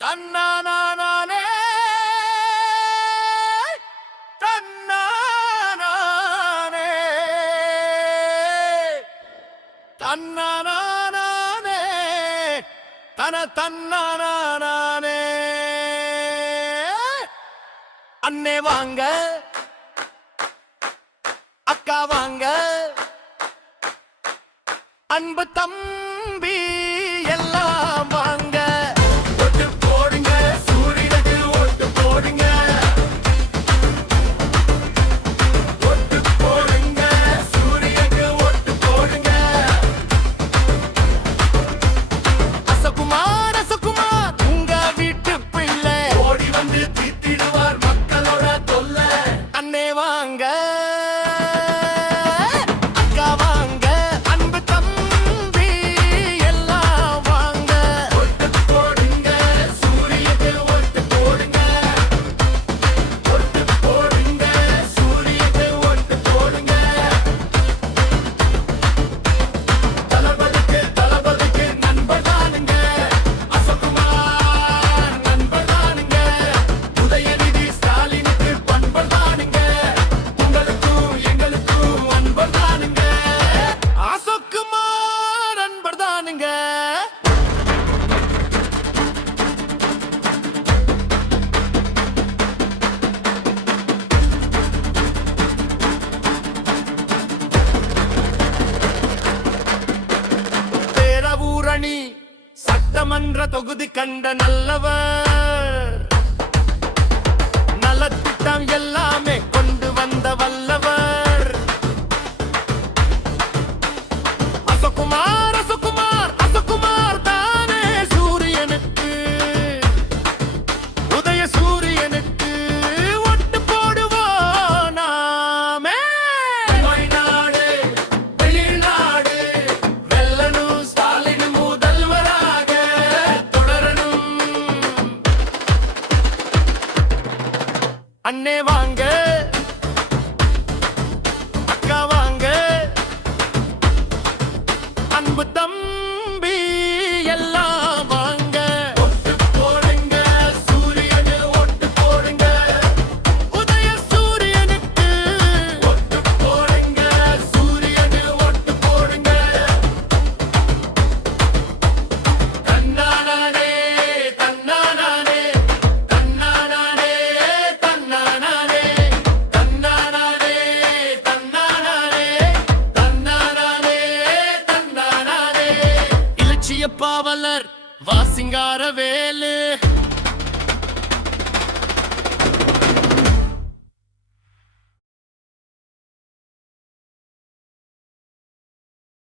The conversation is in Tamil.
தன்னானே தன்னானே தன்னானே தன்னானே அண்ணே வாங்க அக்கா வாங்க அன்பு தம்பி எல்லாம் வாங்க ஓட்டு போடுங்க சூரியனுக்கு ஓட்டு போடுங்க ஓட்டு போடுங்க சூரியனுக்கு ஓட்டு போடுங்க அசகுமார் உங்க வீட்டு பிள்ளை ஓடி வந்து தீத்திடுவார் மக்களோட தொல்லை அண்ணே வாங்க சட்டமன்ற தொகுதி கண்ட நல்லவர் நலத்திட்டம் எல்லாமே கொண்டு வந்த வல்லவர் அசகுமார் தானே சூரியனுக்கு உதய சூரியனுக்கு ஒட்டு போடுவோம் நாமே தமிழ்நாடு வெளிநாடு வெல்லணும் ஸ்டாலின் முதல்வராக தொடரணும் அண்ணே வாங்க அக்கா வாங்க அன்பு தம்பி எல்லாம் வாங்க ஓட்டு போடுங்க சூரியனு ஓட்டு போடுங்க உதய சூரியனுக்கு ஓட்டு போடுங்க சூரியனு ஓட்டு போடுங்க தன்னானே தன்னானே தன்னானே தன்னானே தன்னானே தன்னானே தன்னானே தன்னானே இலட்சிய பாவலர் வாசிங்காரவே